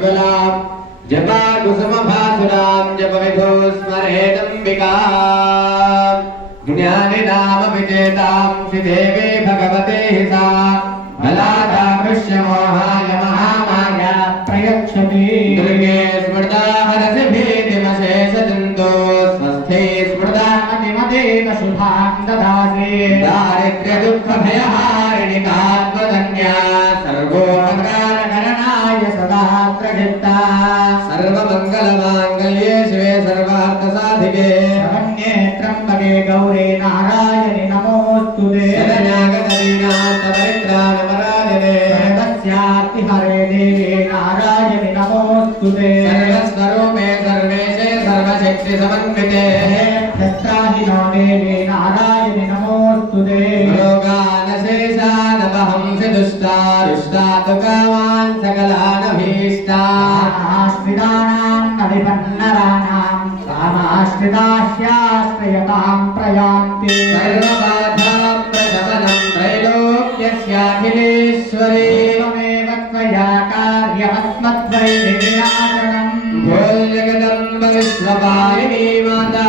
ज्वलां जपा कुसुमभासुरां जपविधौ स्मरेदम्बिकां ज्ञानिनामविजेतां श्रीदेवे भगवते सा बलादाकृष्यमोहाय महामाया प्रयच्छति दुर्गे स्मृता हरसि भीतिमशेषजन्तो स्वस्थे स्मृता मतिमदेव शुभां ददासि दारिद्र्यदुःखभयहारिणि कात्मधन्या सर्वोपकारकरणाय सदा प्रयुक्ता सर्वमङ्गलमाङ्गल्ये शिवे सर्वार्थसाधिके शरण्ये त्र्यम्बके गौरी नारायणि नमोऽस्तुते शरण्यागतदीनान्तपरित्राणपरायणे सर्वस्यार्तिहरे देवी नारायणि नमोऽस्तुते सर्वस्वरूपे सर्वेशे सर्वशक्तिसमन्विते त्राहिनो देवी नारायणि नमोऽस्तुते रोगानशेषानपहंसि दुष्टारिष्टातुकामान् सकलानभीष्टाश्रितानां नविपन्नराणां कामाश्रिताह्याश्रयतां प्रयान्ति सर्वबाधां प्रशमनं त्रैलोक्यस्याखिलेश्वरी त्वमेव त्वया कार्यमस्मद्वैरिविनाशनम् भो जगदम्ब विश्वपालिनी माता